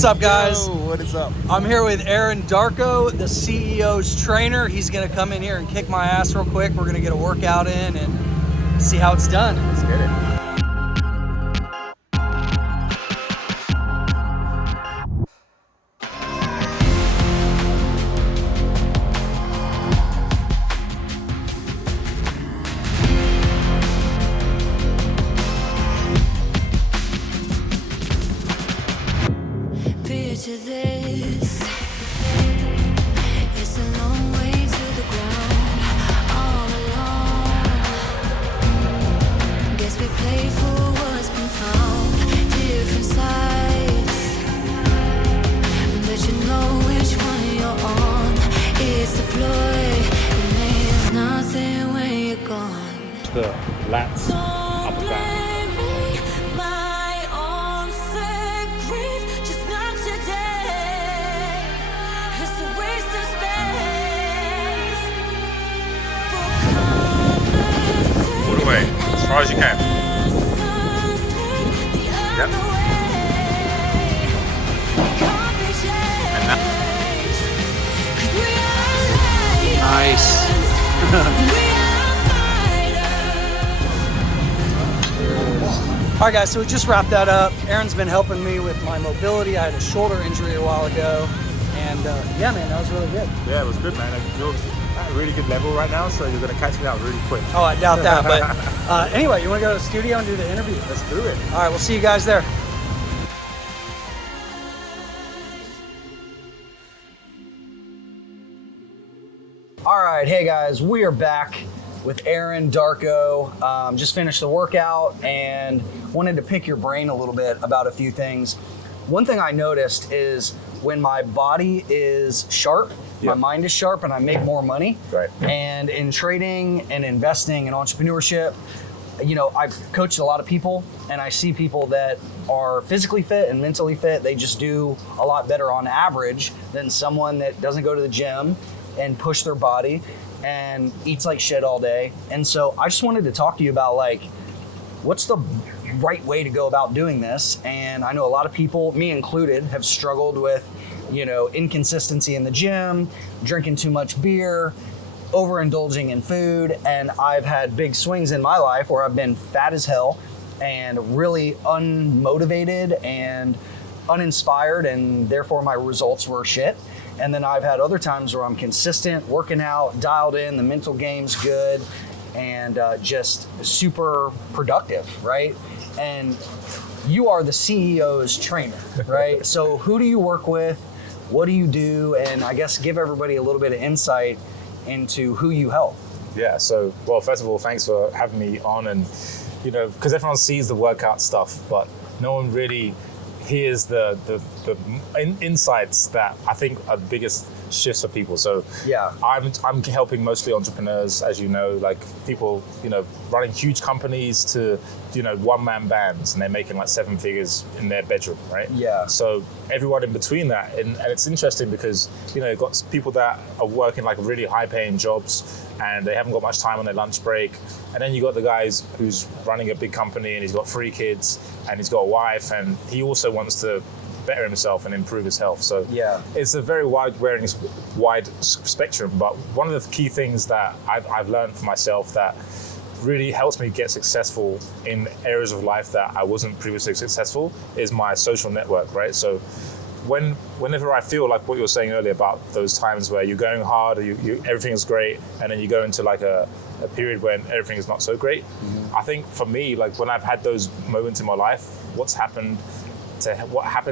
What's up, guys? Yo, what is up? I'm here with Darko, the CEO's trainer. He's gonna come in here and kick my ass real quick. We're gonna get a workout in and see how it's done. Let's get it. To this, it's a long way to the ground, all alone. Guess we play for what's been found, different sides, but you know which one you're on. It's a ploy, it means nothing when you're gone. The lats, upper back. Away, as far as you can. Yep. And now. Nice. All right, guys, so we just wrapped that up. Aaron's been helping me with my mobility. I had a shoulder injury a while ago. And yeah, man, that was really good. Yeah, it was good, man. You're at a really good level right now, so you're going to catch me out really quick. Oh, I doubt that. But anyway, you want to go to the studio and do the interview? Let's do it. All right, we'll see you guys there. All right, hey guys, we are back with Darko. Just finished the workout and wanted to pick your brain a little bit about a few things. One thing I noticed is when my body is sharp, my mind is sharp, and I make more money. Right. And in trading and investing and entrepreneurship, you know, I've coached a lot of people, and I see people that are physically fit and mentally fit. They just do a lot better on average than someone that doesn't go to the gym and push their body and eats like shit all day. And so I just wanted to talk to you about, like, what's the right way to go about doing this. And I know a lot of people, me included, have struggled with, you know, inconsistency in the gym, drinking too much beer, overindulging in food. And I've had big swings in my life where I've been fat as hell and really unmotivated and uninspired, and therefore my results were shit. And then I've had other times where I'm consistent, working out, dialed in, the mental game's good, and just super productive, right? And you are the CEO's trainer, right? So who do you work with? What do you do? And I guess give everybody a little bit of insight into who you help. Yeah, so, well, first of all, thanks for having me on. And, you know, because everyone sees the workout stuff, but no one really hears the insights that I think are the biggest shifts for people. So yeah, I'm helping mostly entrepreneurs, as you know, like people, you know, running huge companies to, you know, one-man bands, and they're making like 7 figures in their bedroom, right? Yeah. So everyone in between that, and it's interesting because, you know, you've got people that are working like really high-paying jobs and they haven't got much time on their lunch break, and then you got the guys who's running a big company and he's got 3 kids and he's got a wife and he also wants to better himself and improve his health. So yeah, it's a very wide spectrum. But one of the key things that I've learned for myself that really helps me get successful in areas of life that I wasn't previously successful is my social network, right? So whenever I feel like what you were saying earlier about those times where you're going hard, or everything is great, and then you go into like a period when everything is not so great. Mm-hmm. I think for me, like when I've had those moments in my life, what happened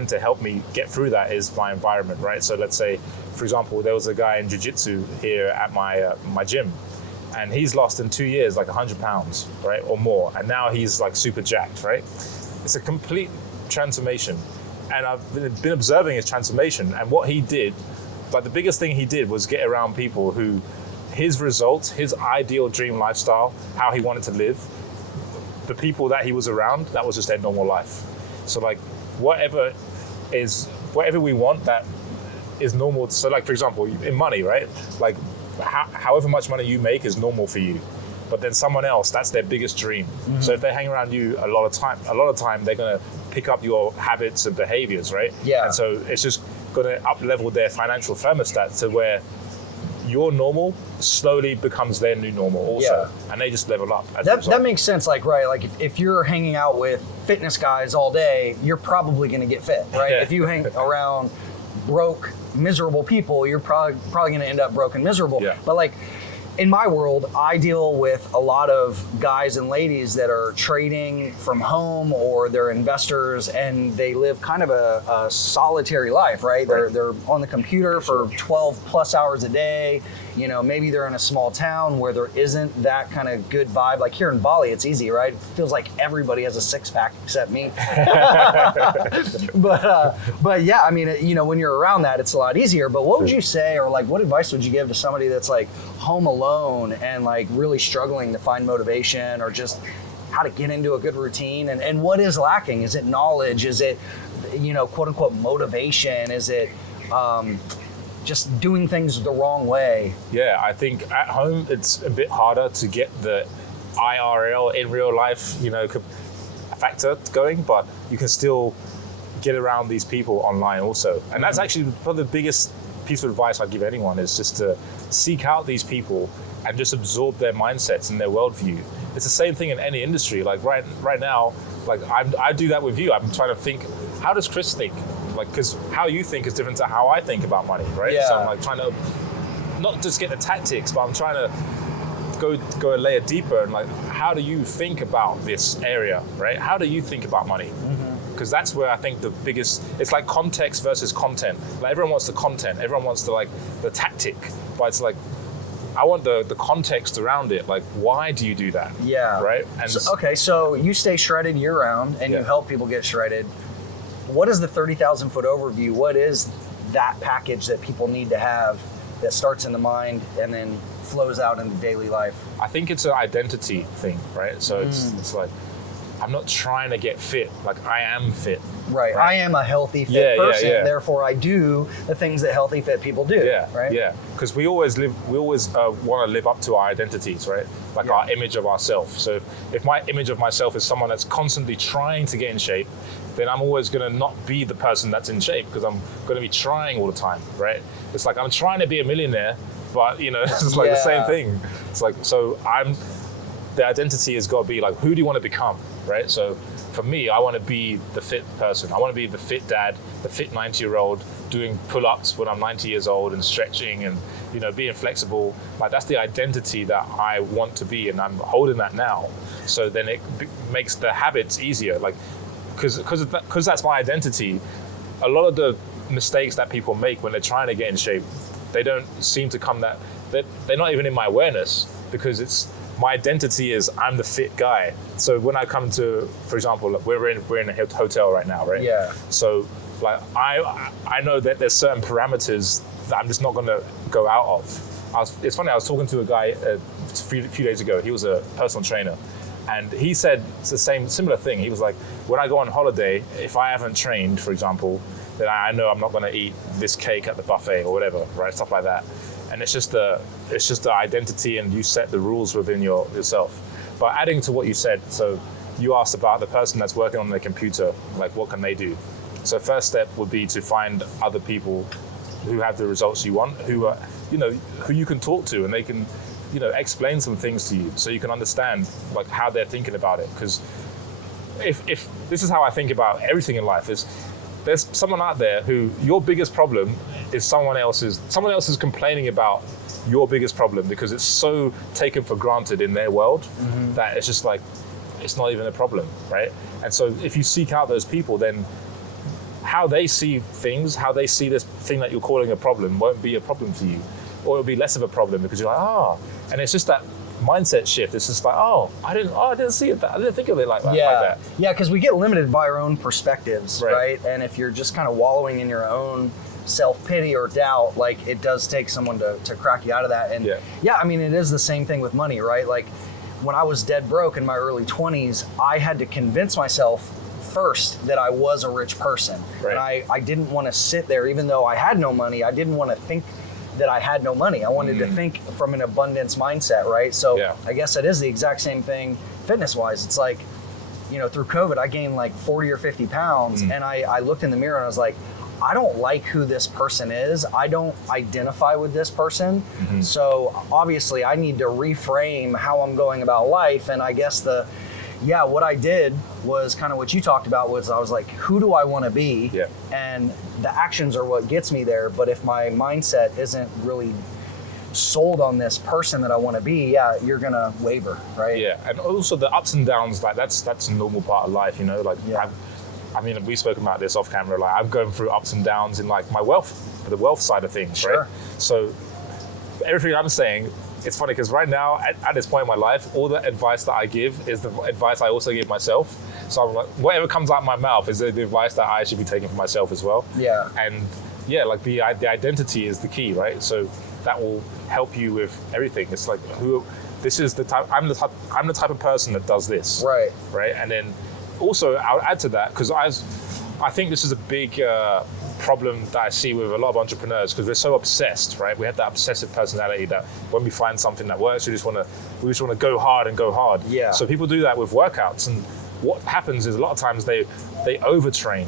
to help me get through that is my environment, right? So let's say, for example, there was a guy in jiu-jitsu here at my gym, and he's lost in 2 years like 100 pounds, right, or more, and now he's like super jacked, right? It's a complete transformation, and I've been observing his transformation. And what he did, like the biggest thing he did was get around people who his results, his ideal dream lifestyle, how he wanted to live, the people that he was around, that was just their normal life. So like whatever we want that is normal. So like, for example, in money, right? Like however much money you make is normal for you. but then someone else, that's their biggest dream. So if they hang around you a lot of time, they're going to pick up your habits and behaviors, right? Yeah. And so it's just going to up level their financial thermostat to where your normal slowly becomes their new normal also. And they just level up. That makes sense. Like, right, like if you're hanging out with fitness guys all day, you're probably going to get fit, right? Yeah. If you hang around broke, miserable people, you're probably going to end up broke and miserable. Yeah. But like, in my world, I deal with a lot of guys and ladies that are trading from home, or they're investors, and they live kind of a solitary life, right? They're on the computer for 12 plus hours a day. You know, maybe they're in a small town where there isn't that kind of good vibe. Like here in Bali, it's easy, right? It feels like everybody has a six pack except me. But yeah, I mean, you know, when you're around that, it's a lot easier. But what would you say, or like, what advice would you give to somebody that's like home alone and like really struggling to find motivation, or just how to get into a good routine? And what is lacking? Is it knowledge? Is it, you know, quote unquote motivation? Is it just doing things the wrong way? Yeah, I think at home it's a bit harder to get the IRL, in real life, you know, factor going, but you can still get around these people online also. And that's actually probably the biggest piece of advice I'd give anyone, is just to seek out these people and just absorb their mindsets and their worldview. It's the same thing in any industry. Like right now, like I do that with you. I'm trying to think, how does Chris think? Like, because how you think is different to how I think about money, right? Yeah. So I'm like trying to not just get the tactics, but I'm trying to go a layer deeper, and like, how do you think about this area, right? How do you think about money? Because that's where I think the biggest, it's like context versus content. Like everyone wants the content, everyone wants the like the tactic, but it's like, I want the context around it. Like, why do you do that? Yeah. Right? And so you stay shredded year round, and you help people get shredded. What is the 30,000 foot overview? What is that package that people need to have that starts in the mind and then flows out into daily life? I think it's an identity thing, right? So it's like, I'm not trying to get fit. Like, I am fit. Right. I am a healthy fit person. Yeah. Therefore, I do the things that healthy fit people do. Yeah. Right. Yeah. Because we always want to live up to our identities, right? Like our image of ourselves. So if my image of myself is someone that's constantly trying to get in shape, then I'm always going to not be the person that's in shape, because I'm going to be trying all the time, right? It's like, I'm trying to be a millionaire, but you know, it's like the same thing. It's like, so the identity has got to be like, who do you want to become, right? So for me, I want to be the fit person. I want to be the fit dad, the fit 90-year-old doing pull-ups when I'm 90 years old and stretching and, you know, being flexible. Like, that's the identity that I want to be, and I'm holding that now. So then it makes the habits easier. Like, because that's my identity, a lot of the mistakes that people make when they're trying to get in shape, they don't seem to come they're not even in my awareness, because it's my identity is I'm the fit guy. So when I come to, for example, we're in a hotel right now, right? Yeah. So like I know that there's certain parameters that I'm just not going to go out of. It's funny, I was talking to a guy a few days ago. He was a personal trainer, and he said it's the similar thing. He was like, when I go on holiday, if I haven't trained, for example, then I know I'm not going to eat this cake at the buffet or whatever, right? Stuff like that. And it's just the identity, and you set the rules within yourself. But adding to what you said, so you asked about the person that's working on the computer, like what can they do? So first step would be to find other people who have the results you want, who are, you know, who you can talk to, and they can, you know, explain some things to you so you can understand like how they're thinking about it. Because if this is how I think about everything in life, is there's someone out there who your biggest problem is someone else is complaining about your biggest problem, because it's so taken for granted in their world that it's just like, it's not even a problem, right? And so if you seek out those people, then how they see things, how they see this thing that you're calling a problem won't be a problem for you, or it'll be less of a problem, because you're like, and it's just that mindset shift. It's just like, I didn't see it. I didn't think of it like that. Yeah, because we get limited by our own perspectives, right? And if you're just kind of wallowing in your own self-pity or doubt, like, it does take someone to crack you out of that. And I mean, it is the same thing with money, right? Like, when I was dead broke in my early 20s, I had to convince myself first that I was a rich person. And I didn't want to sit there, even though I had no money, I didn't want to think that I had no money. I wanted to think from an abundance mindset, right? So Yeah. I guess it is the exact same thing fitness-wise. It's like, you know, through COVID, I gained like 40 or 50 pounds, and I looked in the mirror and I was like, I don't like who this person is. I don't identify with this person. So obviously I need to reframe how I'm going about life. And I guess what I did was kind of what you talked about was I was like, who do I want to be? Yeah. And the actions are what gets me there. But if my mindset isn't really sold on this person that I want to be, you're going to waver, right? Yeah, and also the ups and downs, like that's a normal part of life, you know, like I mean, we've spoken about this off camera, like I'm going through ups and downs in like my the wealth side of things, Sure. right? So everything I'm saying, it's funny because right now, at this point in my life, all the advice that I give is the advice I also give myself. So I'm like, whatever comes out of my mouth is the advice that I should be taking for myself as well. Yeah. And yeah, like the identity is the key, right? So that will help you with everything. It's like this is the type. I'm the type of person that does this. Right. Right. And then also I'll add to that because I think this is a big problem that I see with a lot of entrepreneurs because we're so obsessed, right? We have that obsessive personality that when we find something that works, we just want to go hard and go hard. Yeah. So people do that with workouts, and what happens is a lot of times they overtrain.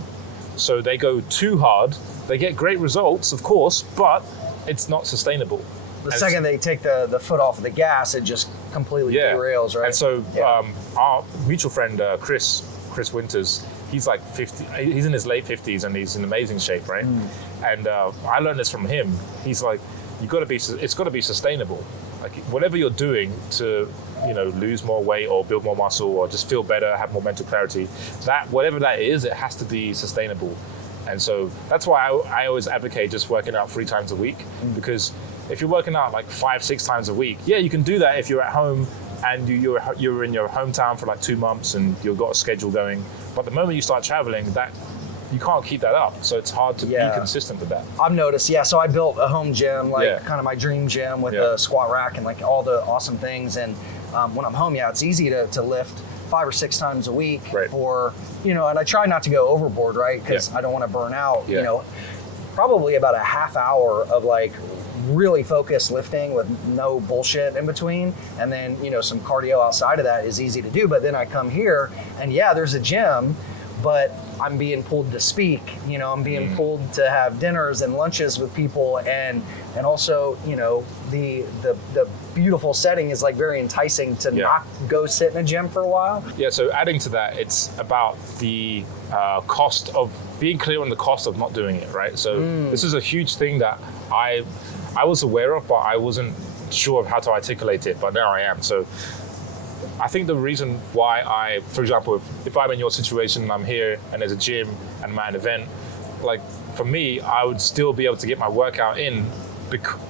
So they go too hard. They get great results, of course, but it's not sustainable. The second they take the foot off of the gas, it just completely derails, right? And so our mutual friend, Chris Winters, he's like 50, he's in his late 50s and he's in amazing shape, right? And I learned this from him. He's like, it's got to be sustainable. Like whatever you're doing to, you know, lose more weight or build more muscle or just feel better, have more mental clarity, that whatever that is, it has to be sustainable. And so that's why I always advocate just working out 3 times a week, because if you're working out like 5-6 times a week, yeah, you can do that if you're at home and you're in your hometown for like 2 months and you've got a schedule going. But the moment you start traveling, that you can't keep that up. So it's hard to be consistent with that. I've noticed, so I built a home gym, kind of my dream gym with a squat rack and like all the awesome things. And when I'm home, it's easy to lift 5 or 6 times a week for, you know, and I try not to go overboard, right? Because I don't want to burn out, you know, probably about a half hour of like really focused lifting with no bullshit in between. And then, you know, some cardio outside of that is easy to do. But then I come here and there's a gym, but I'm being pulled to speak, you know, I'm being pulled to have dinners and lunches with people, and also, you know, the beautiful setting is like very enticing to not go sit in a gym for a while. Yeah, so adding to that, it's about the cost of being clear on the cost of not doing it, right? So this is a huge thing that I was aware of, but I wasn't sure of how to articulate it, but now I am. So I think the reason why for example, if I'm in your situation and I'm here and there's a gym and I'm at an event, like for me, I would still be able to get my workout in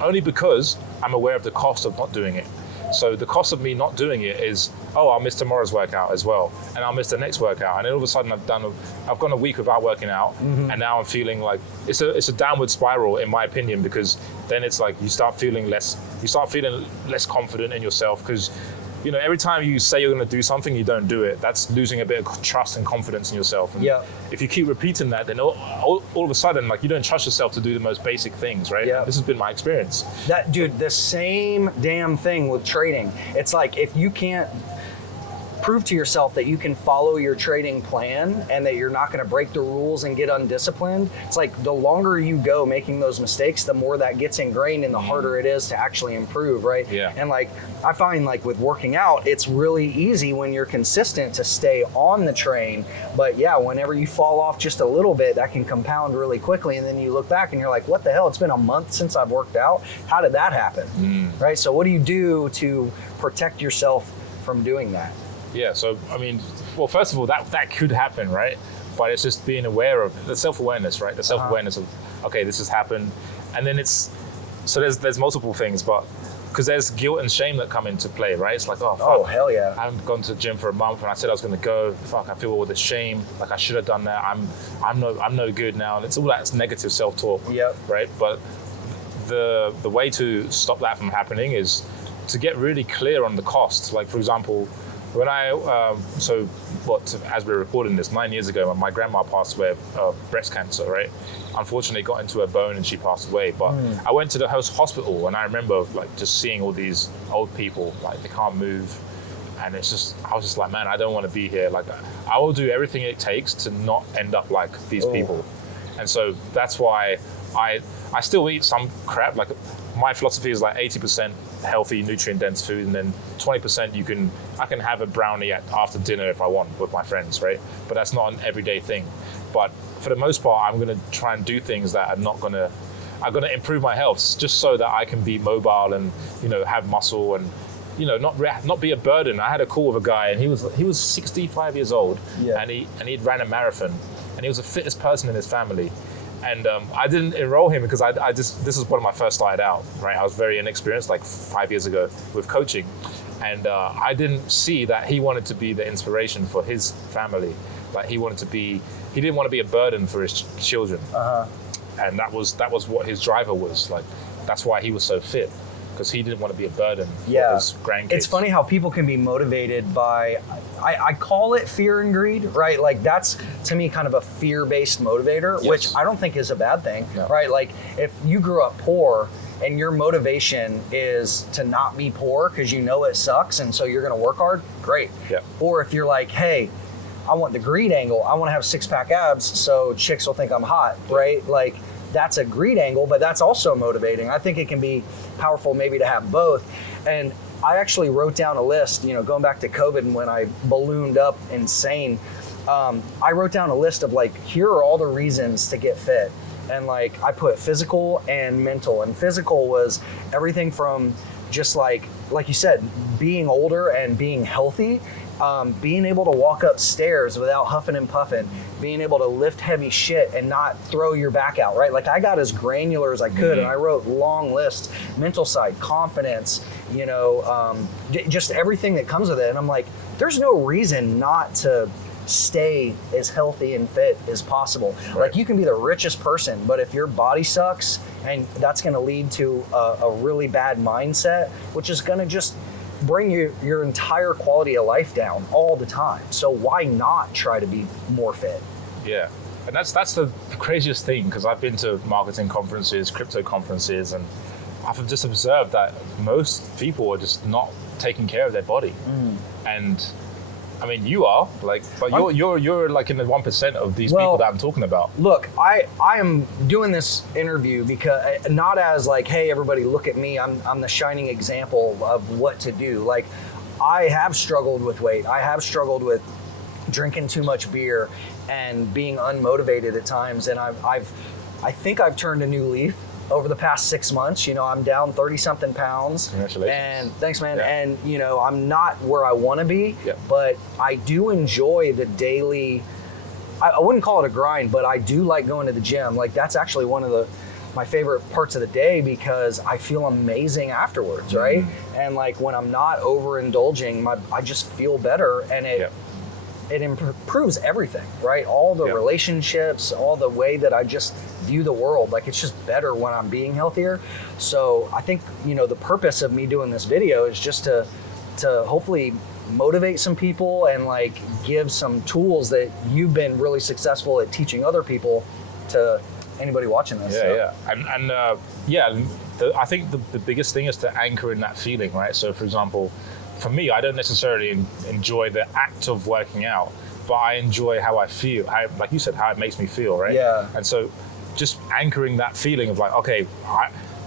only because I'm aware of the cost of not doing it. So the cost of me not doing it is, I'll miss tomorrow's workout as well, and I'll miss the next workout, and then all of a sudden I've gone a week without working out, and now I'm feeling like it's a downward spiral in my opinion, because then it's like you start feeling less confident in yourself, because you know, every time you say you're going to do something, you don't do it. That's losing a bit of trust and confidence in yourself. And if you keep repeating that, then all of a sudden, like, you don't trust yourself to do the most basic things, right? This has been my experience. That, dude, the same damn thing with trading. It's like, if you can't prove to yourself that you can follow your trading plan and that you're not going to break the rules and get undisciplined, it's like the longer you go making those mistakes, the more that gets ingrained and the harder it is to actually improve, right? And like, I find like with working out, it's really easy when you're consistent to stay on the train. But whenever you fall off just a little bit, that can compound really quickly. And then you look back and you're like, what the hell? It's been a month since I've worked out. How did that happen? Right? So what do you do to protect yourself from doing that? Yeah, so I mean, well, first of all, that could happen, right? But it's just being aware of the self-awareness, right? The self-awareness of, okay, this has happened, and then there's multiple things, but because there's guilt and shame that come into play, right? It's like, oh, fuck, oh hell yeah, I haven't gone to the gym for a month, and I said I was going to go. Fuck, I feel all this shame, like I should have done that. I'm no good now, and it's all that negative self-talk, right? But the way to stop that from happening is to get really clear on the cost. Like, for example, When as we're recording this, 9 years ago, my grandma passed away of breast cancer, right? Unfortunately, got into her bone and she passed away. But I went to the hospital and I remember like just seeing all these old people, like they can't move. And I was just like, man, I don't want to be here. Like, I will do everything it takes to not end up like these people. And so that's why I still eat some crap. Like, my philosophy is like 80% healthy, nutrient-dense food, and then 20% I can have a brownie after dinner if I want with my friends, right? But that's not an everyday thing. But for the most part, I'm going to try and do things that are going to improve my health, just so that I can be mobile and, you know, have muscle and, you know, not be a burden. I had a call with a guy, and he was 65 years old, and he'd ran a marathon, and he was the fittest person in his family. And I didn't enroll him because this is when I first started out, right? I was very inexperienced, like 5 years ago with coaching. And I didn't see that he wanted to be the inspiration for his family. Like he didn't want to be a burden for his children. And that was what his driver was. Like, that's why he was so fit, because he didn't want to be a burden for his grandkids. It's funny how people can be motivated by, I call it fear and greed, right? Like that's, to me, kind of a fear-based motivator, which I don't think is a bad thing, right? Like if you grew up poor and your motivation is to not be poor because you know it sucks and so you're going to work hard, great. Or if you're like, hey, I want the greed angle, I want to have six-pack abs so chicks will think I'm hot, right? Like, that's a greed angle, but that's also motivating. I think it can be powerful maybe to have both. And I actually wrote down a list, you know, going back to COVID and when I ballooned up insane, I wrote down a list of like, here are all the reasons to get fit. And like, I put physical and mental. And physical was everything from just like you said, being older and being healthy, being able to walk upstairs without huffing and puffing, being able to lift heavy shit and not throw your back out, right? Like I got as granular as I could and I wrote long lists, mental side, confidence, you know, just everything that comes with it. And I'm like, there's no reason not to stay as healthy and fit as possible. Like you can be the richest person, but if your body sucks, and that's going to lead to a really bad mindset, which is going to just bring your entire quality of life down all the time. So why not try to be more fit? Yeah, and that's the craziest thing, because I've been to marketing conferences, crypto conferences, and I've just observed that most people are just not taking care of their body. And I mean, you are like, but you're like in the 1% of these people that I'm talking about. Look, I am doing this interview because not as like, hey, everybody, look at me. I'm the shining example of what to do. Like, I have struggled with weight. I have struggled with drinking too much beer and being unmotivated at times. And I think I've turned a new leaf over the past 6 months. You know, I'm down 30 something pounds. Congratulations. And thanks, man. Yeah. And you know, I'm not where I want to be, but I do enjoy the daily, I wouldn't call it a grind, but I do like going to the gym. Like that's actually one of my favorite parts of the day because I feel amazing afterwards, right? And like when I'm not overindulging, I just feel better, and it improves everything, right? All the relationships, all the way that I just view the world. Like it's just better when I'm being healthier. So I think, you know, the purpose of me doing this video is just to hopefully motivate some people and like give some tools that you've been really successful at teaching other people to anybody watching this. I think the biggest thing is to anchor in that feeling, right? So for example, for me, I don't necessarily enjoy the act of working out, but I enjoy how I feel, like you said, how it makes me feel, right? Yeah. And so just anchoring that feeling of like, okay,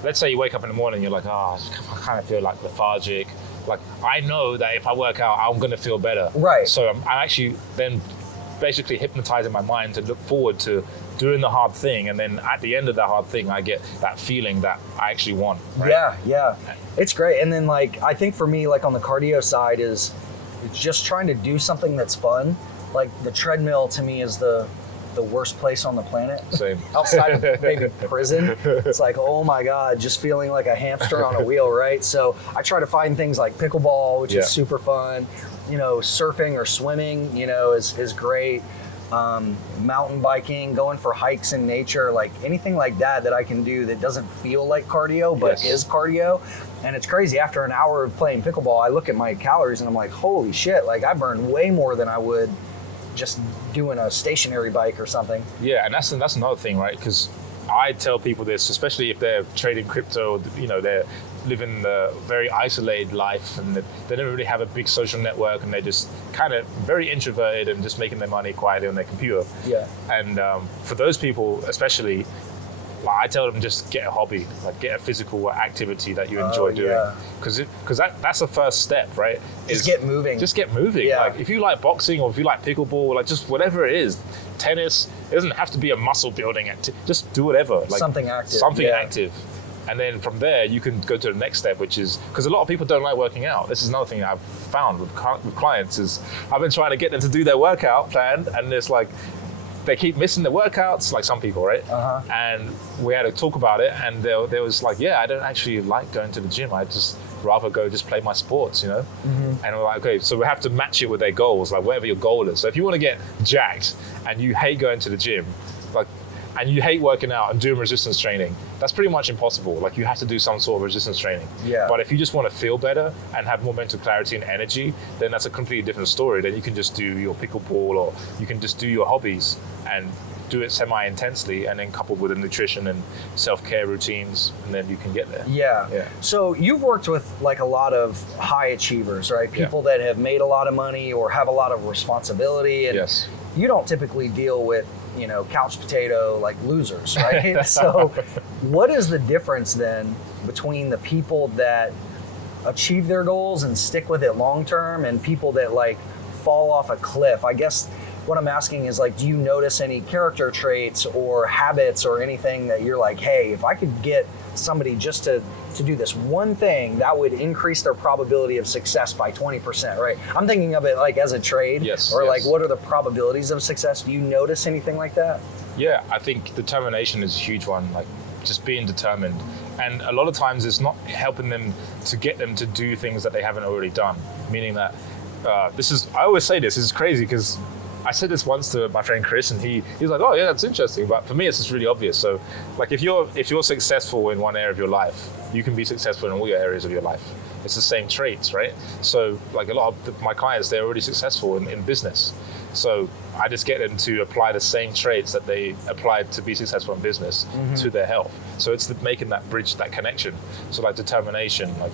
let's say you wake up in the morning, you're like, I kind of feel like lethargic. Like, I know that if I work out, I'm going to feel better. Right. So I'm actually then basically hypnotizing my mind to look forward to doing the hard thing, and then at the end of that hard thing I get that feeling that I actually want, right? Yeah It's great. And then like I think for me, like on the cardio side, is just trying to do something that's fun. Like the treadmill to me is the worst place on the planet. Same. Outside of maybe prison. It's like, oh my God, just feeling like a hamster on a wheel, right? So I try to find things like pickleball, which is super fun. You know, surfing or swimming, you know, is great. mountain biking, going for hikes in nature, like anything like that I can do that doesn't feel like cardio, but is cardio. And it's crazy. After an hour of playing pickleball, I look at my calories and I'm like, holy shit, like I burn way more than I would just doing a stationary bike or something. Yeah, and that's another thing, right? Because I tell people this, especially if they're trading crypto, you know, they're living a very isolated life and they don't really have a big social network and they're just kind of very introverted and just making their money quietly on their computer. Yeah. And for those people, especially, like, I tell them just get a hobby, like get a physical activity that you enjoy doing, because that's the first step, right? Just get moving. Just get moving. Yeah. Like if you like boxing or if you like pickleball, like just whatever it is, tennis. It doesn't have to be a muscle building activity. Just do whatever. Like something active. Something active. And then from there, you can go to the next step, which is, because a lot of people don't like working out. This is another thing I've found with clients is I've been trying to get them to do their workout plan, and it's like, they keep missing the workouts, like some people, right? And we had to talk about it, and there was like, yeah, I don't actually like going to the gym. I just rather go just play my sports, you know? And we're like, okay, so we have to match it with their goals, like whatever your goal is. So if you want to get jacked and you hate going to the gym, like, and you hate working out and doing resistance training, that's pretty much impossible. Like you have to do some sort of resistance training. Yeah. But if you just want to feel better and have more mental clarity and energy, then that's a completely different story. Then you can just do your pickleball, or you can just do your hobbies and do it semi-intensely, and then coupled with the nutrition and self-care routines, and then you can get there. Yeah. So you've worked with like a lot of high achievers, right? People that have made a lot of money or have a lot of responsibility, and you don't typically deal with, you know, couch potato like losers, right? So what is the difference then between the people that achieve their goals and stick with it long term and people that like fall off a cliff? I guess what I'm asking is like, do you notice any character traits or habits or anything that you're like, hey, if I could get somebody just to do this one thing, that would increase their probability of success by 20%, right? I'm thinking of it like as a trade, like what are the probabilities of success? Do you notice anything like that? Yeah, I think determination is a huge one, like just being determined. And a lot of times it's not helping them to get them to do things that they haven't already done, meaning that I always say this is crazy because I said this once to my friend Chris, and he was like, "Oh yeah, that's interesting." But for me, it's just really obvious. So, like, if you're successful in one area of your life, you can be successful in all your areas of your life. It's the same traits, right? So, like a lot of my clients, they're already successful in business. So I just get them to apply the same traits that they applied to be successful in business to their health. So it's making that bridge, that connection. So like determination, like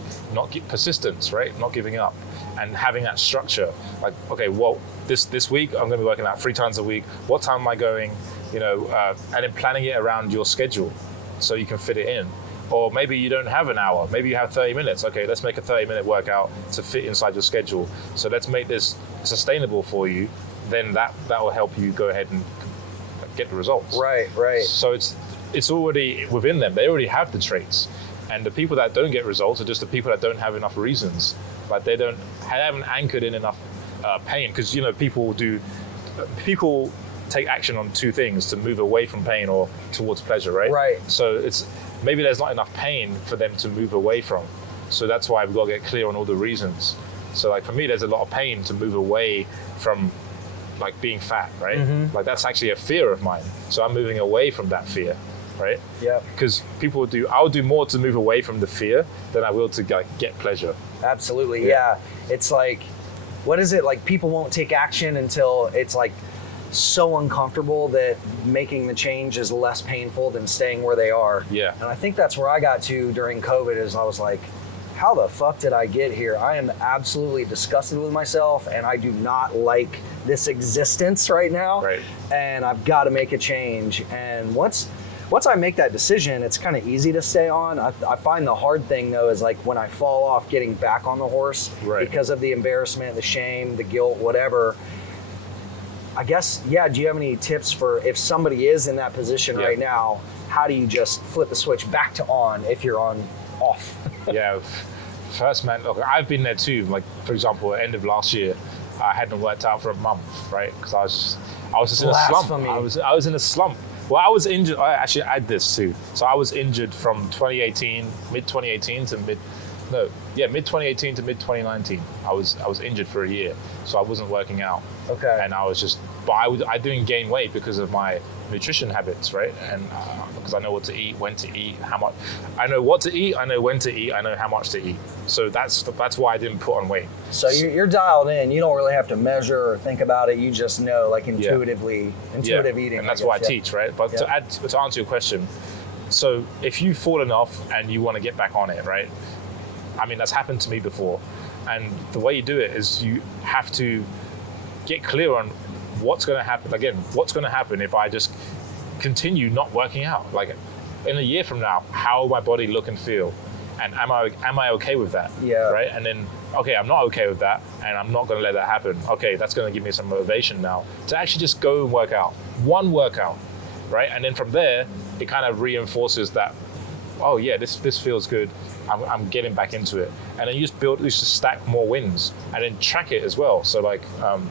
persistence, right? Not giving up, and having that structure. Like, okay, well, this week I'm going to be working out 3 times a week. What time am I going? You know, and then planning it around your schedule so you can fit it in. Or maybe you don't have an hour, maybe you have 30 minutes. Okay, let's make a 30-minute workout to fit inside your schedule. So let's make this sustainable for you. Then that will help you go ahead and get the results. Right. So it's already within them. They already have the traits. And the people that don't get results are just the people that don't have enough reasons. Like they haven't anchored in enough pain. Because, you know, people take action on 2 things: to move away from pain or towards pleasure, right? Right. So maybe there's not enough pain for them to move away from. So that's why we've got to get clear on all the reasons. So like for me, there's a lot of pain to move away from like being fat, right? Like that's actually a fear of mine. So I'm moving away from that fear, right? Yeah. Because I'll do more to move away from the fear than I will to get pleasure. Absolutely, yeah. It's like, what is it? Like people won't take action until it's like so uncomfortable that making the change is less painful than staying where they are. Yeah. And I think that's where I got to during COVID is I was like, how the fuck did I get here? I am absolutely disgusted with myself and I do not like this existence right now. Right. And I've got to make a change. And once I make that decision, it's kind of easy to stay on. I find the hard thing though is like when I fall off, getting back on the horse because of the embarrassment, the shame, the guilt, whatever. I guess, do you have any tips for if somebody is in that position right now, how do you just flip the switch back to on if you're on off? First, man, look, I've been there too. Like, for example, at the end of last year, I hadn't worked out for a month, right? Because I was just in a slump. I was in a slump. Well, I was injured. I actually add this too. So I was injured from mid 2018 to mid 2018 to mid 2019. I was injured for a year, so I wasn't working out. Okay. And I was just, but I didn't gain weight because of my nutrition habits, right? And because I know what to eat, when to eat, how much. I know what to eat, I know when to eat, I know how much to eat. So that's why I didn't put on weight. So you're dialed in. You don't really have to measure or think about it. You just know, like intuitive eating. And that's why I teach, right? But to answer your question, so if you've fallen off and you want to get back on it, right? I mean, that's happened to me before. And the way you do it is you have to get clear on what's going to happen. Again, what's going to happen if I just continue not working out? Like in a year from now, how will my body look and feel? And am I okay with that? Yeah. Right? And then, okay, I'm not okay with that, and I'm not going to let that happen. Okay, that's going to give me some motivation now to actually just go and work out. One workout, right? And then from there, it kind of reinforces that, oh yeah, this feels good. I'm getting back into it. And then you just stack more wins and then track it as well. So like,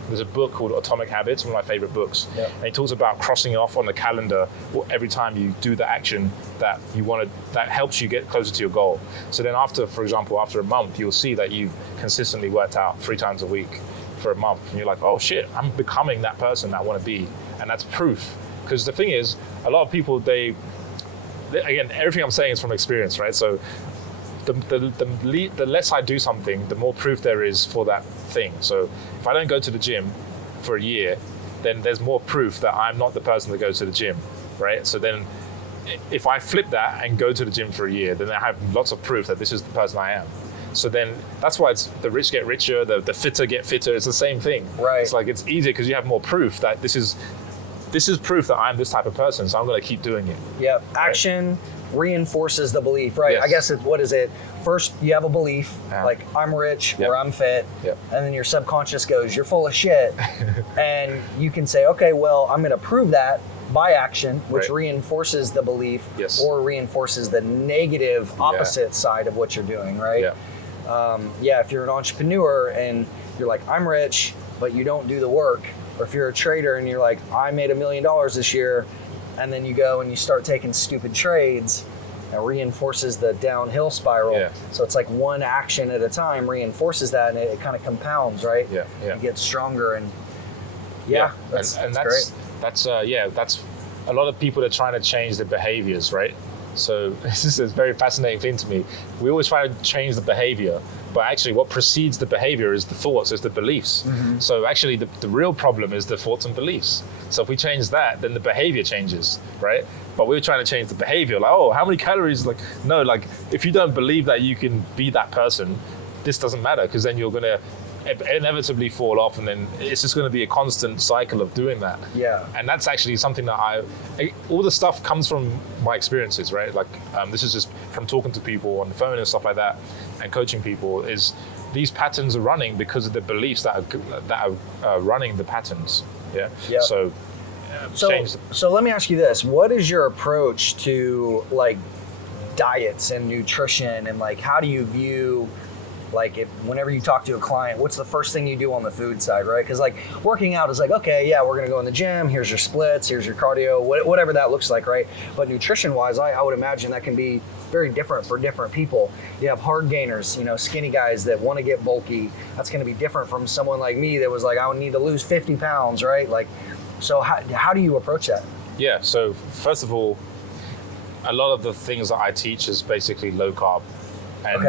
there's a book called Atomic Habits, one of my favorite books. Yep. And it talks about crossing off on the calendar every time you do the action that you want to, that helps you get closer to your goal. So then for example, after a month, you'll see that you've consistently worked out 3 times a week for a month. And you're like, oh shit, I'm becoming that person that I want to be. And that's proof. Because the thing is, a lot of people, again, everything I'm saying is from experience, right? So the less I do something, the more proof there is for that thing. So if I don't go to the gym for a year, then there's more proof that I'm not the person that goes to the gym, right? So then if I flip that and go to the gym for a year, then I have lots of proof that this is the person I am. So then that's why it's the rich get richer, the fitter get fitter. It's the same thing. Right. It's like it's easier because you have more proof that this is proof that I'm this type of person, so I'm going to keep doing it. Yep. Action reinforces the belief, right? Yes. I guess what is it? First, you have a belief, like I'm rich or I'm fit, Yep. and then your subconscious goes, you're full of shit. And you can say, okay, well, I'm going to prove that by action, which Right. reinforces the belief Yes. or reinforces the negative opposite side of what you're doing, right? Yeah. If you're an entrepreneur and you're like, I'm rich, but you don't do the work, or if you're a trader and you're like, I made $1 million this year, and then you go and you start taking stupid trades, it reinforces the downhill spiral. Yeah. So it's like one action at a time reinforces that, and it kind of compounds, right? Yeah, yeah. It gets stronger, and that's great. That's a lot of people are trying to change their behaviors, right? So this is a very fascinating thing to me. We always try to change the behavior, but actually what precedes the behavior is the thoughts, is the beliefs. Mm-hmm. So actually the real problem is the thoughts and beliefs. So if we change that, then the behavior changes, right? But we're trying to change the behavior, like, oh, how many calories? Like, no, like if you don't believe that you can be that person, this doesn't matter, because then you're gonna inevitably fall off, and then it's just going to be a constant cycle of doing that. Yeah. And that's actually something that all the stuff comes from my experiences, right? Like this is just from talking to people on the phone and stuff like that, and coaching people. Is these patterns are running because of the beliefs that are running the patterns. Yeah. Yeah. So let me ask you this: what is your approach to like diets and nutrition, and like how do you view? Like whenever you talk to a client, what's the first thing you do on the food side, right? Because like working out is like, okay, yeah, we're gonna go in the gym, here's your splits, here's your cardio, whatever that looks like, right? But nutrition wise, I would imagine that can be very different for different people. You have hard gainers, skinny guys that want to get bulky. That's gonna be different from someone like me that was like, I would need to lose 50 pounds, right? Like, so how do you approach that? Yeah, so first of all, a lot of the things that I teach is basically low carb. And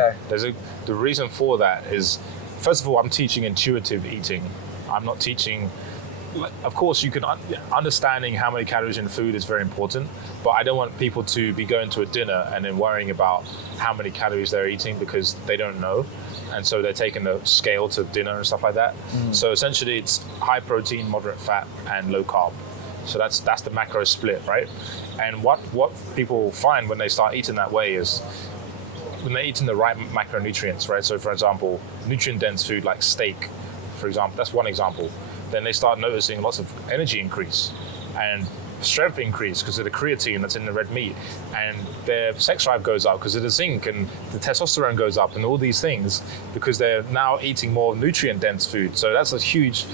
the reason for that is, first of all, I'm teaching intuitive eating. I'm not teaching, of course, you can understanding how many calories in food is very important, but I don't want people to be going to a dinner and then worrying about how many calories they're eating because they don't know. And so they're taking the scale to dinner and stuff like that. So essentially it's high protein, moderate fat, and low carb. So that's the macro split, right? And what people find when they start eating that way is, when they're eating the right macronutrients, right? So for example, nutrient-dense food like steak, for example, that's one example. Then they start noticing lots of energy increase and strength increase because of the creatine that's in the red meat, and their sex drive goes up because of the zinc, and the testosterone goes up, and all these things because they're now eating more nutrient-dense food. So that's a huge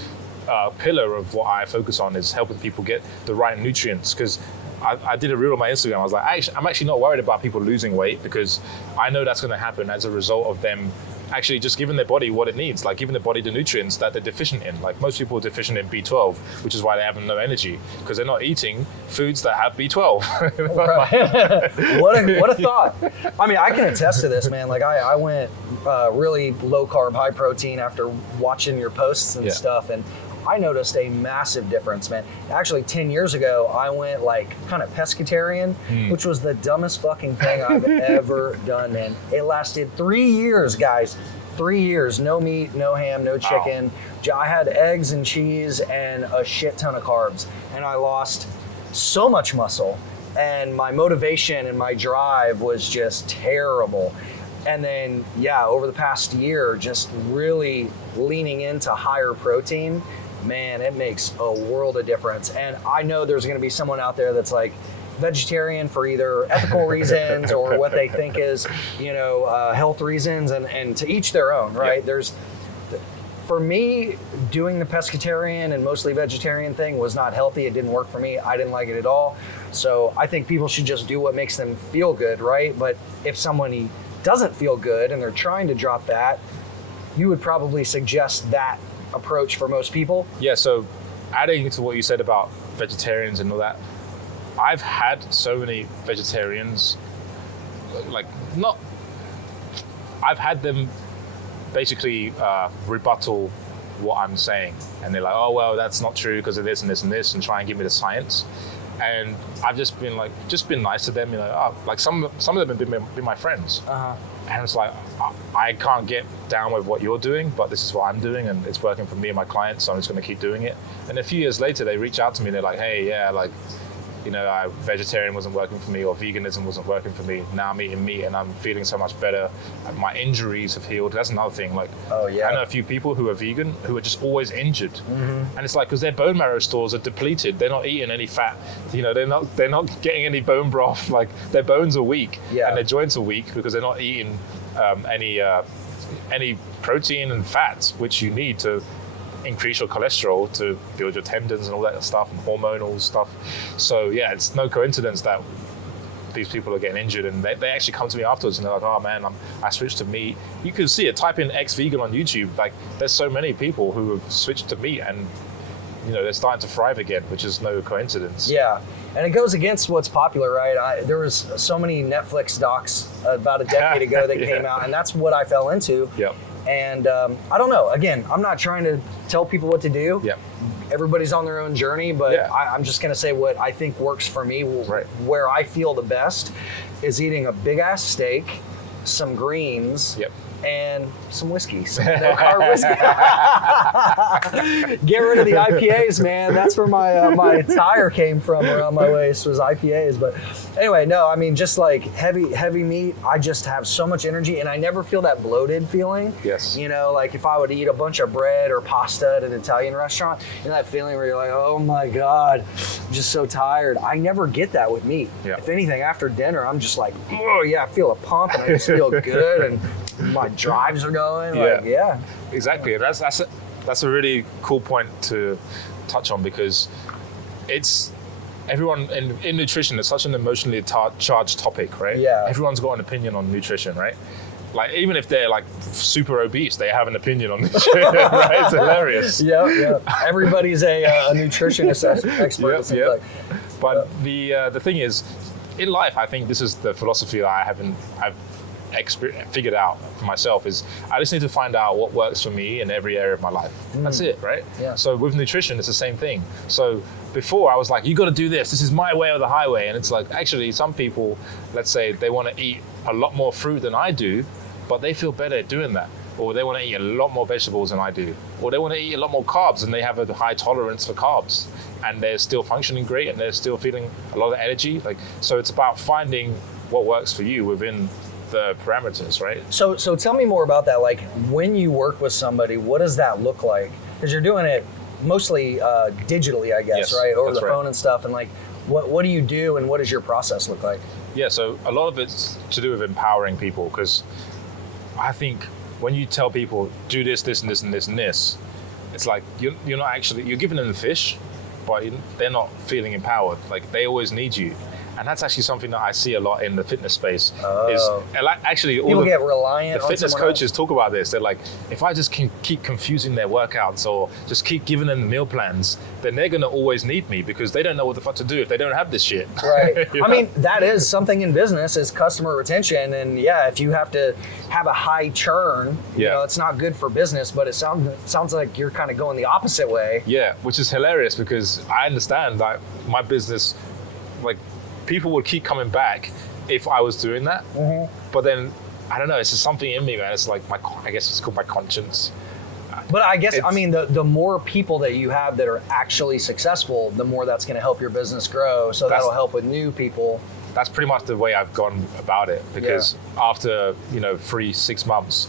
pillar of what I focus on is helping people get the right nutrients. Because I did a reel on my Instagram. I was like, I'm actually not worried about people losing weight, because I know that's going to happen as a result of them actually just giving their body what it needs, like giving their body the nutrients that they're deficient in. Like most people are deficient in B12, which is why they have no energy, because they're not eating foods that have B12. Right. What a thought. I mean, I can attest to this, man. Like I went really low carb, high protein after watching your posts and stuff, and I noticed a massive difference, man. Actually, 10 years ago, I went like kind of pescatarian, which was the dumbest fucking thing I've ever done, man. It lasted 3 years, guys. 3 years, no meat, no ham, no chicken. I had eggs and cheese and a shit ton of carbs, and I lost so much muscle, and my motivation and my drive was just terrible. And then, over the past year, just really leaning into higher protein, man, it makes a world of difference. And I know there's going to be someone out there that's like vegetarian for either ethical reasons or what they think is, health reasons, and to each their own, right? Yeah. For me, doing the pescatarian and mostly vegetarian thing was not healthy. It didn't work for me. I didn't like it at all. So I think people should just do what makes them feel good, right? But if someone doesn't feel good and they're trying to drop that, you would probably suggest that approach for most people. Yeah, so adding to what you said about vegetarians and all that, I've had so many vegetarians, I've had them basically rebuttal what I'm saying, and they're like, oh well, that's not true because of this and this and this, and try and give me the science. And I've just been nice to them, some of them have been my friends. And it's like, I can't get down with what you're doing, but this is what I'm doing, and it's working for me and my clients, so I'm just going to keep doing it. And a few years later, they reach out to me, and they're like, hey, vegetarian wasn't working for me, or veganism wasn't working for me. Now I'm eating meat and I'm feeling so much better. My injuries have healed. That's another thing. I know a few people who are vegan who are just always injured. And it's like, because their bone marrow stores are depleted. They're not eating any fat. They're not getting any bone broth. Like their bones are weak and their joints are weak because they're not eating any protein and fats, which you need to increase your cholesterol to build your tendons and all that stuff, and hormonal stuff. So it's no coincidence that these people are getting injured, and they actually come to me afterwards and they're like, oh man, I switched to meat. You can see it, type in ex-vegan on YouTube, like there's so many people who have switched to meat and they're starting to thrive again, which is no coincidence. Yeah, and it goes against what's popular, right? There was so many Netflix docs about a decade ago that came out, and that's what I fell into. Yep. And I don't know. Again, I'm not trying to tell people what to do. Yep. Everybody's on their own journey, but I'm just going to say what I think works for me. Right. Where I feel the best is eating a big-ass steak, some greens, and some whiskey, some no-carb whiskey. Get rid of the IPAs, man. That's where my tire came from around my waist, was IPAs. But anyway, no, I mean, just like heavy meat, I just have so much energy, and I never feel that bloated feeling. Yes. Like if I would eat a bunch of bread or pasta at an Italian restaurant, that feeling where you're like, oh my God, I'm just so tired. I never get that with meat. Yeah. If anything, after dinner, I'm just like, oh yeah, I feel a pump, and I just feel good, and my drives are going. Exactly. That's a really cool point to touch on, because it's everyone in nutrition. It's such an emotionally charged topic, right? Yeah. Everyone's got an opinion on nutrition, right? Like even if they're like super obese, they have an opinion on nutrition, right? It's hilarious. Yeah. Everybody's a nutritionist expert. Yep. But the thing is, in life, I think this is the philosophy that I've figured out for myself, is I just need to find out what works for me in every area of my life. That's it, right? Yeah. So with nutrition, it's the same thing. So before I was like, you got to do this. This is my way or the highway. And it's like, actually, some people, let's say they want to eat a lot more fruit than I do, but they feel better at doing that. Or they want to eat a lot more vegetables than I do. Or they want to eat a lot more carbs, and they have a high tolerance for carbs, and they're still functioning great, and they're still feeling a lot of energy. So it's about finding what works for you within the parameters, right? So tell me more about that. Like when you work with somebody, what does that look like? Because you're doing it mostly digitally, I guess, right? Over the phone and stuff. And like, what do you do, and what does your process look like? Yeah, so a lot of it's to do with empowering people, because I think when you tell people do this, this, and this, and this, and this, it's like you're not actually, you're giving them the fish, but they're not feeling empowered. Like they always need you. And that's actually something that I see a lot in the fitness space. And like, actually, all People get reliant the on fitness someone coaches else. talk about this. They're like, if I just can keep confusing their workouts or just keep giving them meal plans, then they're going to always need me because they don't know what the fuck to do if they don't have this shit. Right. You I know? mean, that is something in business is customer retention. And yeah, if you have to have a high churn, you know, it's not good for business, but it sounds like you're kind of going the opposite way. Yeah, which is hilarious because I understand that my business, like, people would keep coming back if I was doing that. Mm-hmm. But then, I don't know, it's just something in me, man. It's like, I guess it's called my conscience. But I guess, I mean, the more people that you have that are actually successful, the more that's going to help your business grow. So that'll help with new people. That's pretty much the way I've gone about it because after, 3-6 months,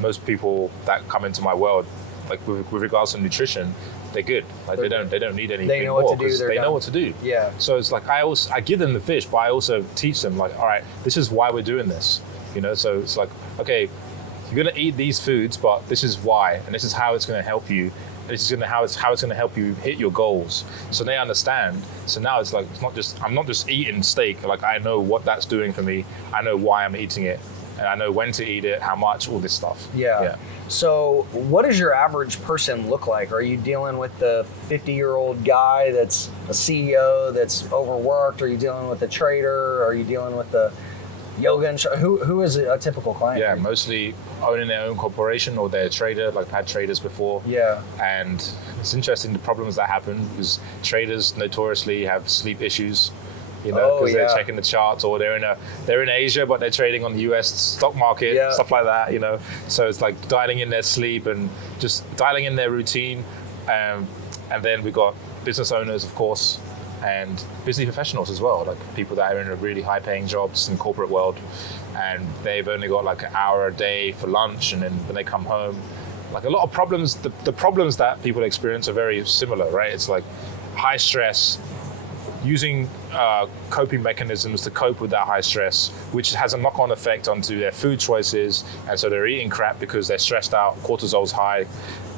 most people that come into my world, like with regards to nutrition, they're good. Like they don't need anything They know more what to do. because they know what to do. Yeah. So it's like I give them the fish, but I also teach them like, all right, this is why we're doing this. So it's like, okay, you're gonna eat these foods, but this is why, and this is how it's gonna help you. And this is how it's gonna help you hit your goals. So they understand. So now it's like I'm not just eating steak. Like I know what that's doing for me. I know why I'm eating it, and I know when to eat it, how much, all this stuff. Yeah. So what does your average person look like? Are you dealing with the 50-year-old guy that's a CEO that's overworked? Are you dealing with a trader? Are you dealing with the yoga who is a typical client? Yeah, mostly owning their own corporation or they're a trader, like I've had traders before. Yeah. And it's interesting the problems that happen because traders notoriously have sleep issues. Because they're checking the charts, or they're in Asia, but they're trading on the US stock market, stuff like that. So it's like dialing in their sleep and just dialing in their routine. And then we got business owners, of course, and busy professionals as well, like people that are in a really high-paying jobs in the corporate world, and they've only got like an hour a day for lunch, and then when they come home, like a lot of problems. The problems that people experience are very similar, right? It's like high stress. Using coping mechanisms to cope with that high stress, which has a knock-on effect onto their food choices, and so they're eating crap because they're stressed out, cortisol's high.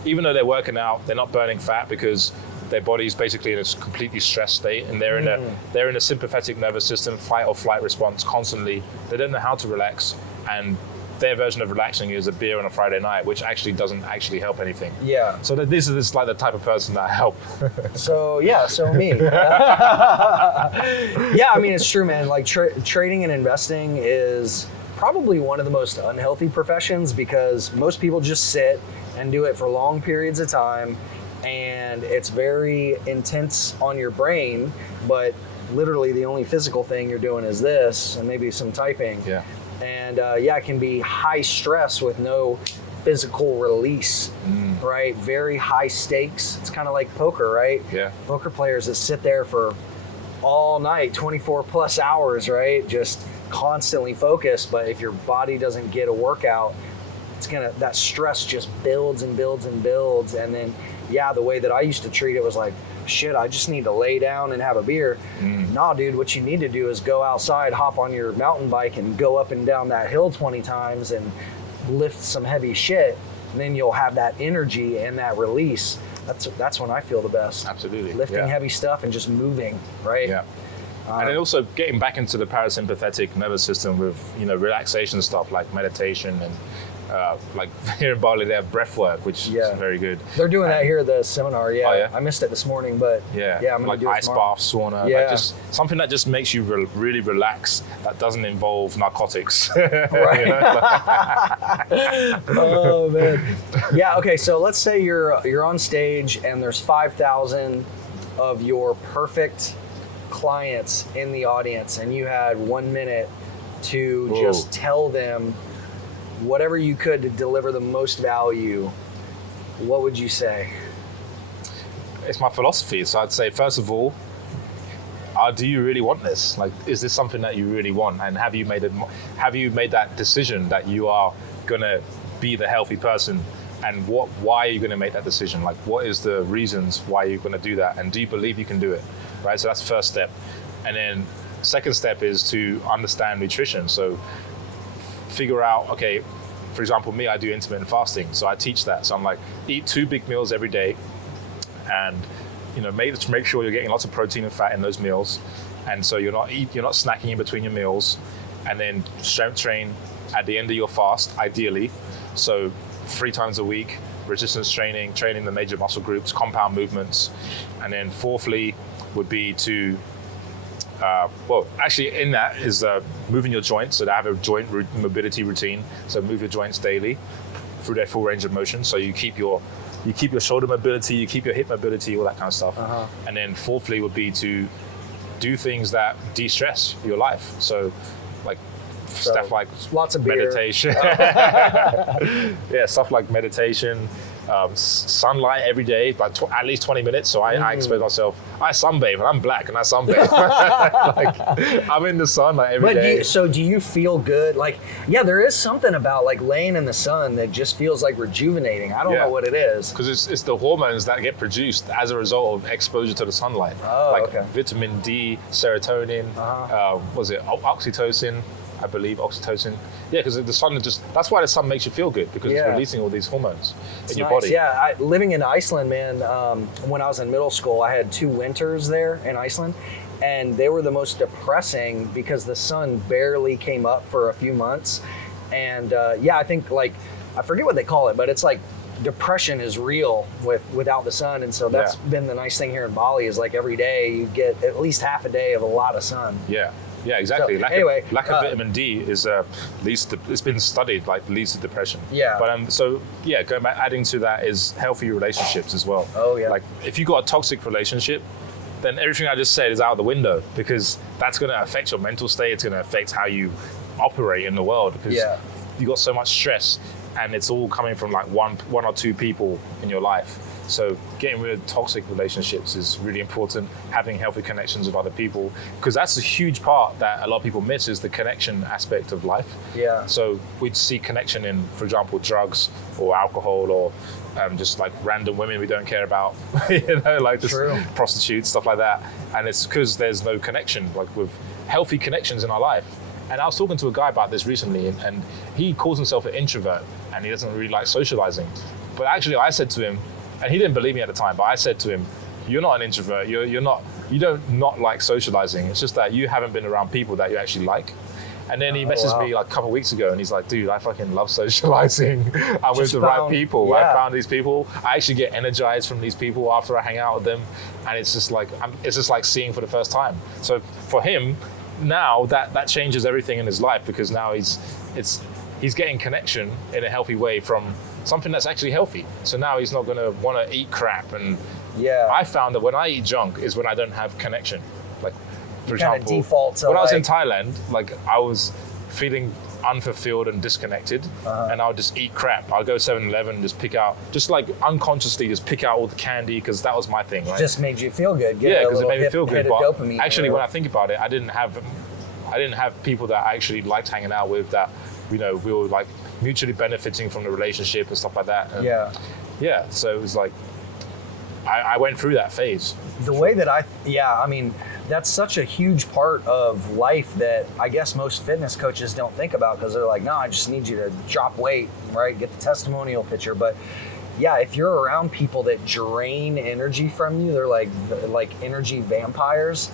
Even though they're working out, they're not burning fat because their body's basically in a completely stressed state, and they're in a sympathetic nervous system, fight or flight response constantly. They don't know how to relax, and their version of relaxing is a beer on a Friday night, which actually doesn't actually help anything. Yeah. So this is like the type of person that I help. So me. Yeah, I mean, it's true, man. Like trading and investing is probably one of the most unhealthy professions because most people just sit and do it for long periods of time, and it's very intense on your brain, but literally the only physical thing you're doing is this and maybe some typing. Yeah. And it can be high stress with no physical release, right? Very high stakes. It's kind of like poker, right? Yeah. Poker players that sit there for all night, 24 plus hours, right? Just constantly focused. But if your body doesn't get a workout, that stress just builds and builds and builds. And then, the way that I used to treat it was like, shit, I just need to lay down and have a beer. Nah, dude, what you need to do is go outside, hop on your mountain bike and go up and down that hill 20 times and lift some heavy shit. And then you'll have that energy and that release. That's when I feel the best. Absolutely. Lifting heavy stuff and just moving, right? Yeah. And then also getting back into the parasympathetic nervous system with, relaxation stuff like meditation and like here in Bali they have breath work, which is very good. They're doing that here at the seminar. Oh, yeah? I missed it this morning, but I'm gonna like do it ice tomorrow. bath, sauna, like just something that just makes you really relax, that doesn't involve narcotics. Right. Oh man. Yeah. Okay. So let's say you're on stage and there's 5,000 of your perfect clients in the audience, and you had 1 minute to just tell them whatever you could to deliver the most value. What would you say? It's my philosophy. So I'd say, first of all, do you really want this? Like, is this something that you really want? And have you made that decision that you are gonna be the healthy person? And why are you gonna make that decision? Like, what is the reasons why you're gonna do that? And do you believe you can do it? Right. So that's the first step. And then second step is to understand nutrition. So figure out, okay, for example, me, I do intermittent fasting, so I teach that. So I'm like, eat 2 big meals every day, and make sure you're getting lots of protein and fat in those meals, and so you're not snacking in between your meals, and then strength train at the end of your fast, ideally. So 3 times a week, resistance training the major muscle groups, compound movements, and then fourthly would be to actually in that is moving your joints. So to have a joint mobility routine. So move your joints daily through their full range of motion. So you keep your shoulder mobility, you keep your hip mobility, all that kind of stuff. And then fourthly would be to do things that de-stress your life. So like stuff like lots of beer. Meditation. Yeah, stuff like meditation, sunlight every day, at least 20 minutes. So I expose myself. I sunbathe, and I'm black, and I sunbathe. Like, I'm in the sun like every day. Do you feel good? Like, yeah, there is something about like laying in the sun that just feels like rejuvenating. I don't know what it is. Because it's the hormones that get produced as a result of exposure to the sunlight. Vitamin D, serotonin, oxytocin. I believe oxytocin. Yeah, because the sun that's why the sun makes you feel good, because it's releasing all these hormones in your body. Yeah, living in Iceland, man, when I was in middle school, I had 2 winters there in Iceland, and they were the most depressing because the sun barely came up for a few months. And I think like, I forget what they call it, but it's like depression is real without the sun. And so that's been the nice thing here in Bali is like every day you get at least half a day of a lot of sun. Yeah, exactly. So, lack of vitamin D it's been studied, like leads to depression. Yeah. But going back, adding to that is healthy relationships as well. Oh yeah. Like if you got a toxic relationship, then everything I just said is out the window, because that's going to affect your mental state. It's going to affect how you operate in the world, because you got so much stress, and it's all coming from like one or 2 people in your life. So getting rid of toxic relationships is really important. Having healthy connections with other people, because that's a huge part that a lot of people miss, is the connection aspect of life. Yeah. So we'd see connection in, for example, drugs or alcohol, or just like random women we don't care about, like just prostitutes, stuff like that. And it's because there's no connection, like with healthy connections in our life. And I was talking to a guy about this recently, and he calls himself an introvert, and he doesn't really like socializing. But actually I said to him, and he didn't believe me at the time, but I said to him, you're not an introvert, you don't not like socializing. It's just that you haven't been around people that you actually like. And then he messaged me like a couple of weeks ago, and he's like, dude, I fucking love socializing. I'm with the right people. I found these people. I actually get energized from these people after I hang out with them. And it's just like seeing for the first time. So for him, now that changes everything in his life, because now he's getting connection in a healthy way from something that's actually healthy. So now he's not going to want to eat crap. And I found that when I eat junk is when I don't have connection. Like, for example, when I was in Thailand, like I was feeling unfulfilled and disconnected, and I would just eat crap. I'll go 7-Eleven and just like unconsciously just pick out all the candy, because that was my thing, right? Just made you feel good. Because it made me feel good. But dopamine, actually, when I think about it, I didn't have people that I actually liked hanging out with, that we were like mutually benefiting from the relationship and stuff like that. And so it was like I went through that phase. The way that I mean, that's such a huge part of life that I guess most fitness coaches don't think about, because they're like, no, I just need you to drop weight, right? Get the testimonial picture. But yeah, if you're around people that drain energy from you, they're like energy vampires.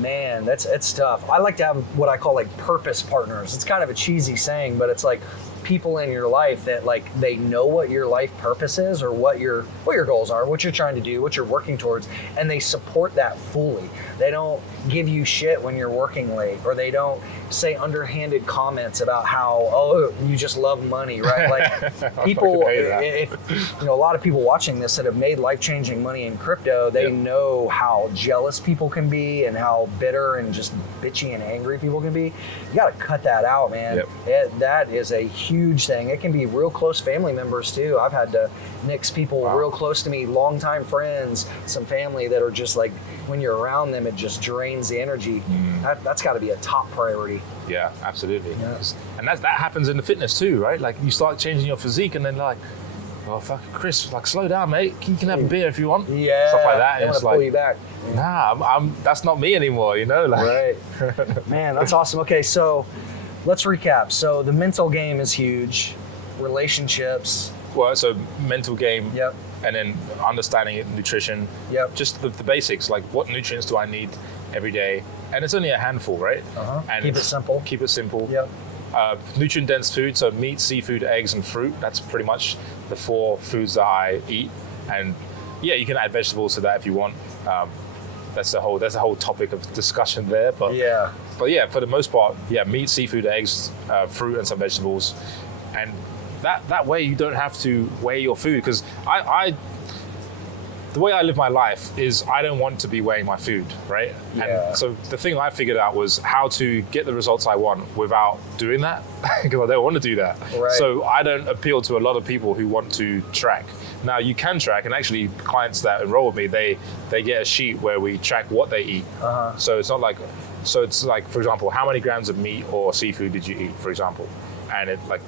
Man, it's tough. I like to have what I call like purpose partners. It's kind of a cheesy saying, but it's like people in your life that like they know what your life purpose is, or what your goals are, what you're trying to do, what you're working towards, and they support that fully. They don't give you shit when you're working late, or they don't say underhanded comments about how, you just love money, right? Like people, if a lot of people watching this that have made life-changing money in crypto, they know how jealous people can be and how bitter and just bitchy and angry people can be. You got to cut that out, man. That is a huge thing. It can be real close family members too. I've had to nix people real close to me, longtime friends, some family that are just like, when you're around them, it just drains the energy. That's got to be a top priority. Yeah, absolutely. Yes. And that happens in the fitness too, right? Like you start changing your physique, and then like, oh fuck, Chris, like slow down, mate. You can have a beer if you want. Yeah, stuff like that. They want to pull you back. Nah, that's not me anymore. Like. Right. Man, that's awesome. Okay, so let's recap. So the mental game is huge. relationships. Well, so mental game. Yep. And then understanding nutrition. Yep. Just the basics, like what nutrients do I need every day? And it's only a handful, right? And Keep it simple. Keep it simple. Yep. Nutrient-dense food, so meat, seafood, eggs, and fruit. That's pretty much the 4 foods that I eat. And yeah, you can add vegetables to that if you want. That's a whole topic of discussion there. But Yeah. For the most part, meat, seafood, eggs, fruit, and some vegetables. And that way you don't have to weigh your food, because the way I live my life is I don't want to be weighing my food, right? Yeah. And so the thing I figured out was how to get the results I want without doing that, because I don't want to do that. Right. So I don't appeal to a lot of people who want to track. Now you can track, and actually clients that enroll with me, they get a sheet where we track what they eat. So it's like, for example, how many grams of meat or seafood did you eat, for example? And it like,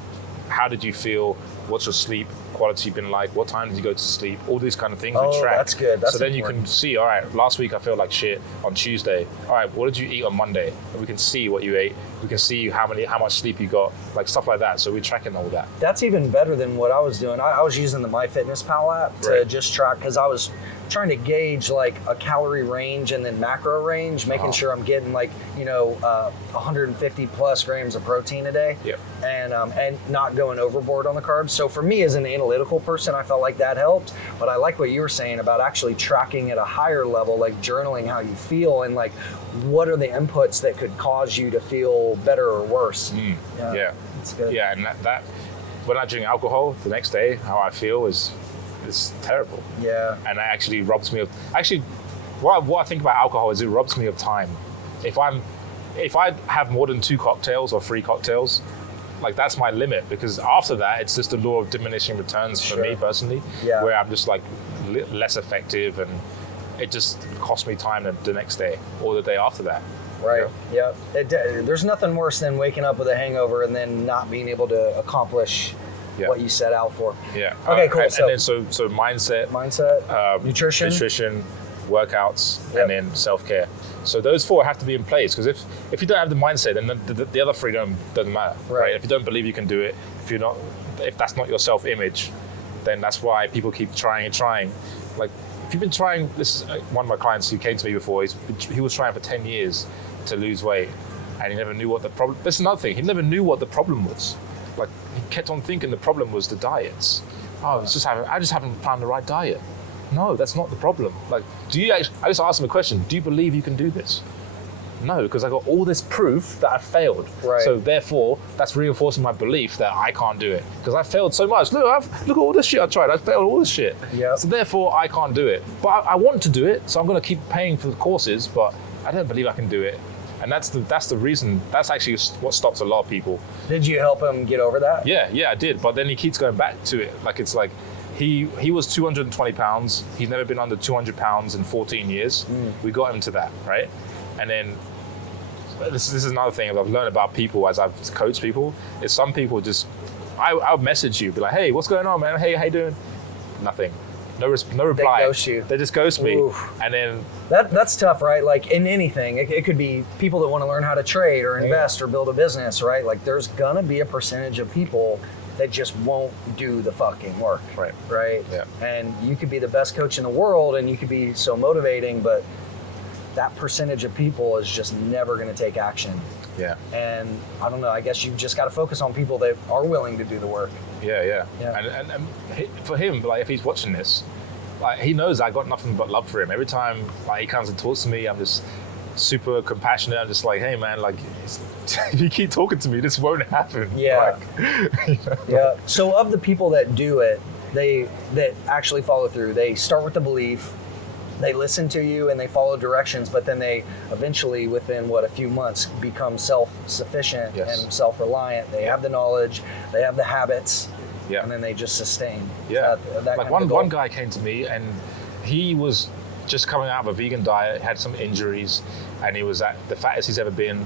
how did you feel? What's your sleep quality been like? What time did you go to sleep? All these kind of things we track. That's good. That's so then important. you can see, all right, last week I felt like shit on Tuesday. All right, what did you eat on Monday? And we can see what you ate. We can see how much sleep you got, like stuff like that. So we're tracking all that. That's even better than what I was doing. I was using the MyFitnessPal app to Right. just track, because I was trying to gauge like a calorie range and then macro range, making sure I'm getting like 150 plus grams of protein a day, Yep. and not going overboard on the carbs. So for me as an analytical person, I felt like that helped. But I like what you were saying about actually tracking at a higher level, like journaling how you feel and like what are the inputs that could cause you to feel better or worse. Yeah. That's good. Yeah, and that when I drink alcohol, the next day, how I feel is terrible. Yeah. And it actually robs me of. Actually, what I think about alcohol is it robs me of time. If I have more than 2 cocktails or 3 cocktails, like that's my limit, because after that it's just the law of diminishing returns for me personally, Yeah. where I'm just like less effective, and it just costs me time the next day or the day after that. Right. You know? Yep. There's nothing worse than waking up with a hangover and then not being able to accomplish what you set out for. Yeah. Okay, cool. And then so mindset, nutrition, workouts, Yep. and then self-care. So those 4 have to be in place, because if you don't have the mindset, then the other 3 doesn't matter, right? If you don't believe you can do it, if that's not your self-image, then that's why people keep trying and trying. Like if you've been trying, this is one of my clients who came to me before. He was trying for 10 years to lose weight, and he never knew what the problem. That's another thing. He never knew what the problem was. Like he kept on thinking the problem was the diets. I just haven't found the right diet. No, that's not the problem. Like, I just asked him a question. Do you believe you can do this? No, because I got all this proof that I failed. Right. So therefore, that's reinforcing my belief that I can't do it, because I failed so much. Look at all this shit I tried. I failed all this shit. Yeah. So therefore, I can't do it. But I want to do it, so I'm going to keep paying for the courses. But I don't believe I can do it. And that's the reason. That's actually what stops a lot of people. Did you help him get over that? Yeah, I did. But then he keeps going back to it. Like it's like he was 220 pounds. He's never been under 200 pounds in 14 years. We got him to that, right? And then this is another thing I've learned about people as I've coached people. Is some people just I'll message you, be like, hey, what's going on, man? Hey, how you doing? Nothing. No reply. They ghost you. They just ghost me. Oof. And then That's tough, right? Like in anything, it could be people that want to learn how to trade or invest or build a business, right? Like there's gonna be a percentage of people that just won't do the fucking work, right? Yeah. And you could be the best coach in the world and you could be so motivating, but that percentage of people is just never gonna take action. Yeah. And I don't know, I guess you just gotta focus on people that are willing to do the work. Yeah. And for him, like if he's watching this, like he knows I got nothing but love for him. Every time like he comes and talks to me, I'm just super compassionate. I'm just like, hey man, like if you keep talking to me, this won't happen. Yeah. Like, you know? Yeah. So of the people that do it, that actually follow through, they start with the belief, they listen to you and they follow directions, but then they eventually within a few months become self-sufficient and self-reliant. They have the knowledge, they have the habits, and then they just sustain. Yeah. That like kind of one guy came to me and he was just coming out of a vegan diet, had some injuries, and he was at the fattest he's ever been.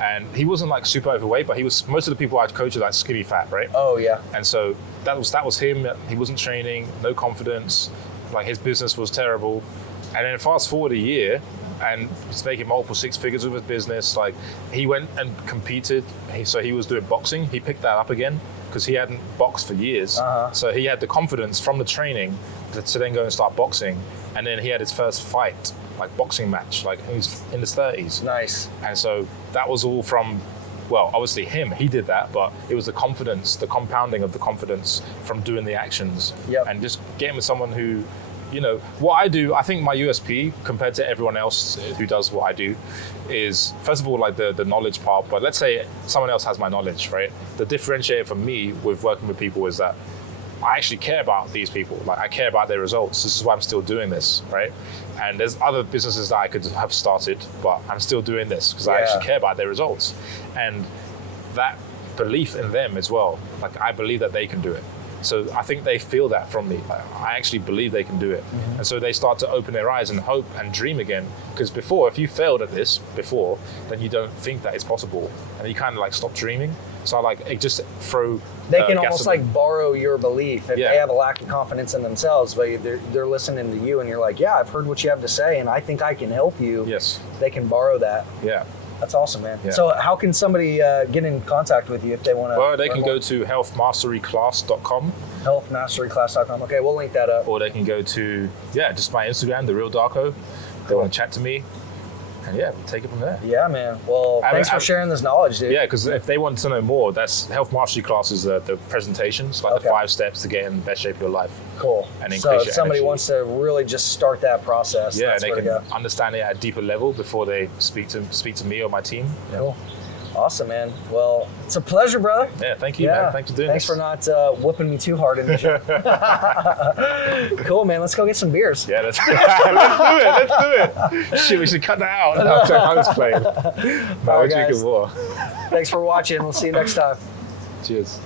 And he wasn't like super overweight, but he was, most of the people I'd coach are like skinny fat, right? Oh yeah. And so that was him. He wasn't training, no confidence, like his business was terrible. And then fast forward a year, and he's making multiple six figures with his business. Like, he went and competed. So he was doing boxing. He picked that up again because he hadn't boxed for years. So he had the confidence from the training to then go and start boxing. And then he had his first fight, like boxing match, like he was in his 30s. Nice. And so that was all from, well, obviously he did that, but it was the confidence, the compounding of the confidence from doing the actions. Yep. And just getting with someone who, you know, what I do, I think my USP compared to everyone else who does what I do is, first of all, like the knowledge part, but let's say someone else has my knowledge, right? The differentiator for me with working with people is that I actually care about these people. Like, I care about their results. This is why I'm still doing this, right? And there's other businesses that I could have started, but I'm still doing this because I actually care about their results. And that belief in them as well, like, I believe that they can do it. So I think they feel that from me. Like, I actually believe they can do it. And so they start to open their eyes and hope and dream again. Because before, if you failed at this before, then you don't think that it's possible. And you kind of like stop dreaming. So like, it just throw They can almost gasoline. like borrow your belief if they have a lack of confidence in themselves, but they're listening to you and you're like, yeah, I've heard what you have to say and I think I can help you. Yes. They can borrow that. Yeah. That's awesome, man. Yeah. So how can somebody get in contact with you if they want to? Well, they can go to healthmasteryclass.com. Healthmasteryclass.com. Okay, we'll link that up. Or they can go to, just my Instagram, The Real Darko. They want to chat to me. And we'll take it from there. Yeah, man. Well, thanks for sharing this knowledge, dude. Yeah, because if they want to know more, that's Health Mastery Class is the presentations, like the 5 steps to get in the best shape of your life. Cool. And increase so your if somebody energy. wants to really just start that process, Yeah, that's and they where to can go. understand it at a deeper level before they speak to me or my team. Yeah. Cool. Awesome, man. Well, it's a pleasure, brother. Yeah, thank you, man. Thanks for doing Thanks this. for not whooping me too hard in the gym. Cool, man. Let's go get some beers. Yeah, let's do it. Shit, we should cut that out after how it's played. All right, Drinking guys. more. Thanks for watching. We'll see you next time. Cheers.